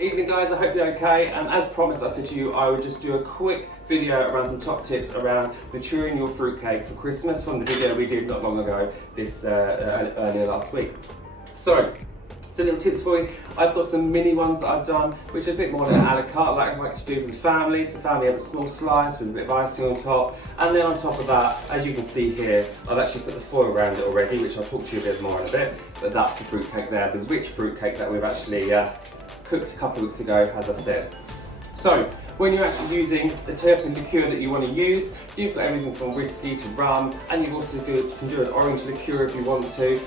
Evening guys, I hope you're okay. As promised, I said to you I would just do a quick video around some top tips around maturing your fruitcake for Christmas from the video we did not long ago, earlier last week. So, some little tips for you. I've got some mini ones that I've done, which are a bit more like a la carte, like I like to do with family. So family have a small slice with a bit of icing on top. And then on top of that, as you can see here, I've actually put the foil around it already, which I'll talk to you a bit more in a bit. But that's the fruitcake there, the rich fruitcake that we've actually cooked a couple of weeks ago, as I said. So, when you're actually using the type of liqueur that you want to use, you've got everything from whiskey to rum, and you also can do an orange liqueur if you want to. You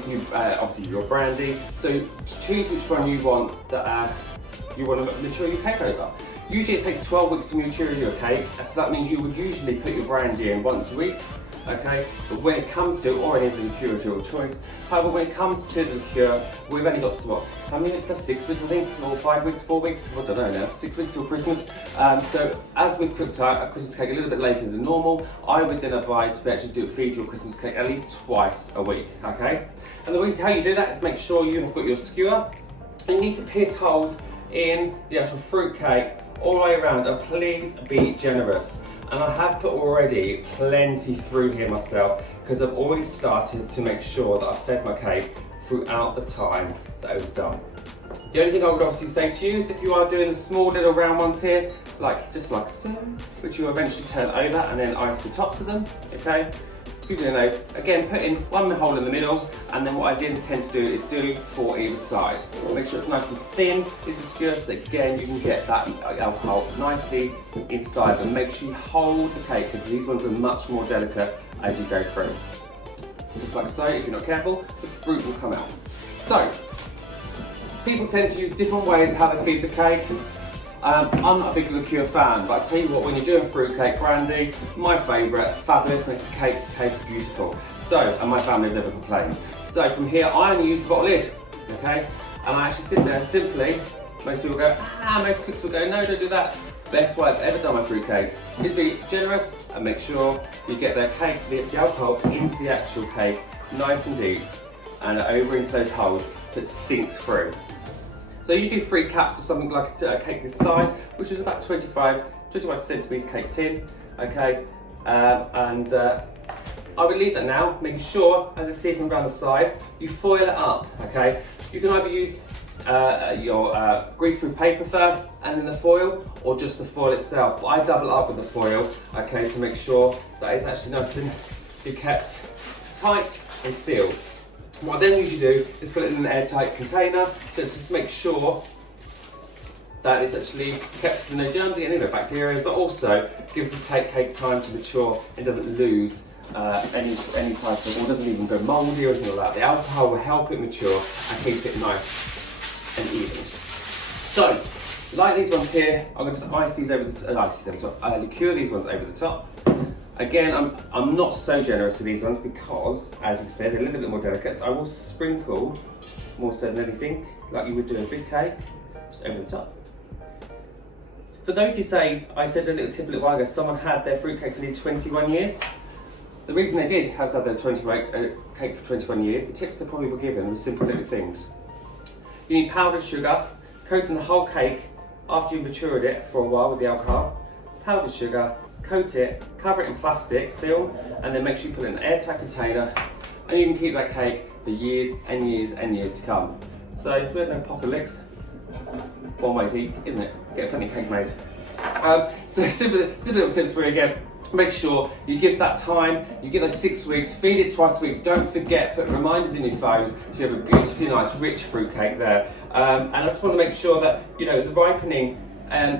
can do, obviously, your brandy. So choose which one you want that you want to mature your cake over. Usually it takes 12 weeks to mature your cake, so that means you would usually put your brandy in once a week. Okay, but when it comes to, or any of the liqueurs your choice, however, when it comes to the liqueur, we've only got how many weeks left? 6 weeks, I think, or 5 weeks, 4 weeks, I don't know now, 6 weeks till Christmas. So as we've cooked our Christmas cake a little bit later than normal, I would then advise to actually feed your Christmas cake at least twice a week, okay? And the reason how you do that is make sure you have got your skewer, and you need to pierce holes in the actual fruit cake all the way around, and please be generous. And I have put already plenty through here myself, because I've already started to make sure that I fed my cake throughout the time that it was done. The only thing I would obviously say to you is if you are doing the small little round ones here, just like so, which you'll eventually turn over and then ice the tops of them, okay? If you're doing those, again, put in one hole in the middle, and then what I did tend to do is do 4 either side. Make sure it's nice and thin is the skewer, so again you can get that alcohol nicely inside, and make sure you hold the cake, because these ones are much more delicate as you go through. Just like so, if you're not careful, the fruit will come out. So, people tend to use different ways how they feed the cake. I'm not a big liqueur fan, but I tell you what, when you're doing fruitcake brandy, my favourite, fabulous, makes the cake taste beautiful. So, and my family never complained. So from here, I only use the bottle lid, okay? And I actually sit there simply, most people go, most cooks will go, no, don't do that. Best way I've ever done my fruitcakes is be generous and make sure you get the cake, the alcohol into the actual cake, nice and deep, and over into those holes so it sinks through. So you do 3 caps of something like a cake this size, which is about 25 centimetre cake tin, okay? I would leave that now, making sure, as it's seeping around the sides, you foil it up, okay? You can either use your greaseproof paper first and then the foil, or just the foil itself. But I double up with the foil, okay, to make sure that it's actually nice and be kept tight and sealed. What I then usually do is put it in an airtight container, so just make sure that it's actually kept with no germs and any bacteria, but also gives the cake time to mature and doesn't lose any type of, or doesn't even go mouldy or anything like that. The alcohol will help it mature and keep it nice and even. So, like these ones here, I'm going to just ice these over the top, liqueur these ones over the top. Again, I'm not so generous with these ones because, as you said, they're a little bit more delicate, so I will sprinkle more so than anything, like you would do a big cake, just over the top. For those who say, I said a little tip a little while ago, someone had their fruitcake for nearly 21 years. The reason they did have to have their cake for 21 years, the tips they probably were given were simple little things. You need powdered sugar, coating the whole cake after you've matured it for a while with the alcohol. Powdered sugar, coat it, cover it in plastic film, and then make sure you put it in an airtight container, and you can keep that cake for years and years and years to come. So, if we had no apocalypse, one way to eat, isn't it? Get plenty of cake made. So simple little tips for you again. Make sure you give that time, you give those 6 weeks, feed it twice a week. Don't forget, put reminders in your phones so you have a beautifully nice, rich fruit cake there. And I just want to make sure that, you know, the ripening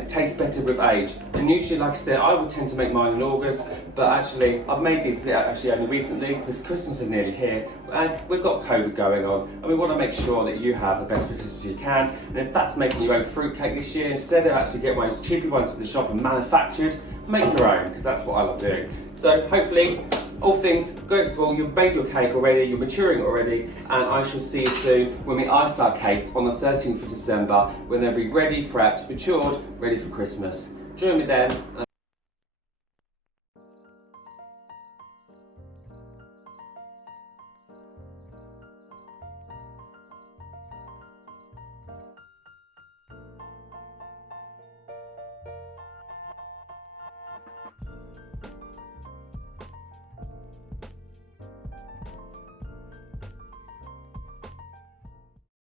tastes better with age. And usually, like I said, I would tend to make mine in August, but actually I've made these actually only recently because Christmas is nearly here and we've got COVID going on, and we want to make sure that you have the best Christmas you can. And if that's making your own fruit cake this year, instead of actually getting one of those cheapy ones from the shop and manufactured, make your own, because that's what I love doing. So hopefully all things go well, you've made your cake already, you're maturing it already, and I shall see you soon when we ice our cakes on the 13th of December, when they'll be ready, prepped, matured, ready for Christmas. Join me then.